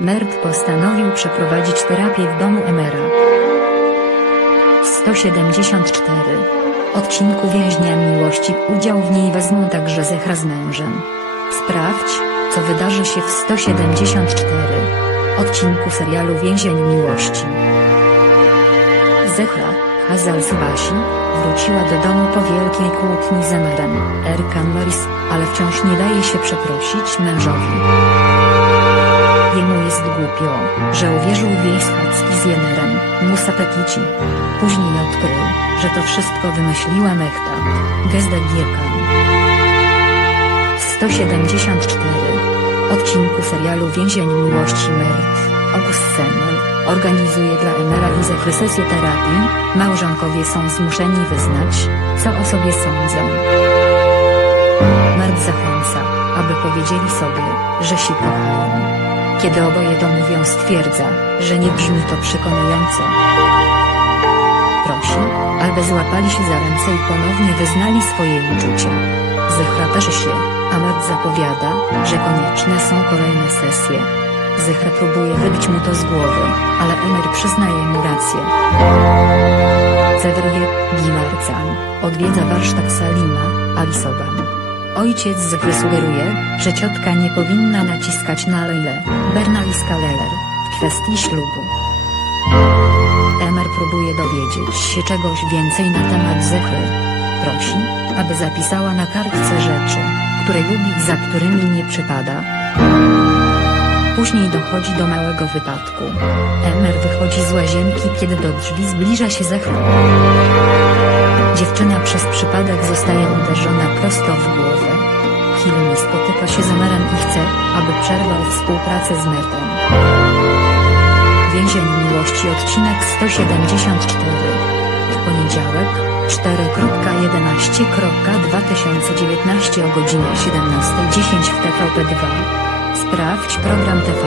Mert postanowił przeprowadzić terapię w domu Emera. 174. Odcinku Więźnia Miłości udział w niej wezmą także Zechra z mężem. Sprawdź, co wydarzy się w 174. Odcinku serialu Więzień Miłości. Zechra, Hazal Subasi, wróciła do domu po wielkiej kłótni z Emerem, Erkan Loris, ale wciąż nie daje się przeprosić mężowi. Głupio, że uwierzył w jej schadzki z Jenerem, Musa Pekici. Później odkrył, że to wszystko wymyśliła Mechta, Gezda Gierkan. 174. Odcinku serialu Więzień Miłości Merit, August Semmel, organizuje dla Emera i Zechry sesję terapii, małżonkowie są zmuszeni wyznać, co o sobie sądzą. Mert zachęca, aby powiedzieli sobie, że się kochają. Kiedy oboje to mówią stwierdza, że nie brzmi to przekonująco. Prosi, aby złapali się za ręce i ponownie wyznali swoje uczucia. Zechra też się, a Mert zapowiada, że konieczne są kolejne sesje. Zechra próbuje wybić mu to z głowy, ale Emer przyznaje mu rację. Zewrie, Gilarcan, odwiedza warsztat Salima, Alisoban. Ojciec Zechry sugeruje, że ciotka nie powinna naciskać na Leilę, Bernalis Kaleler, w kwestii ślubu. Emer próbuje dowiedzieć się czegoś więcej na temat Zechry. Prosi, aby zapisała na kartce rzeczy, które lubi i za którymi nie przypada. Później dochodzi do małego wypadku. Emer wychodzi z łazienki, kiedy do drzwi zbliża się Zechra. Przez przypadek zostaje uderzona prosto w głowę. Hilmi spotyka się z Emerem i chce, aby przerwał współpracę z Mertem. Więzień Miłości odcinek 174 W poniedziałek 4.11.2019 o godzinie 17.10 w TVP2 Sprawdź program TV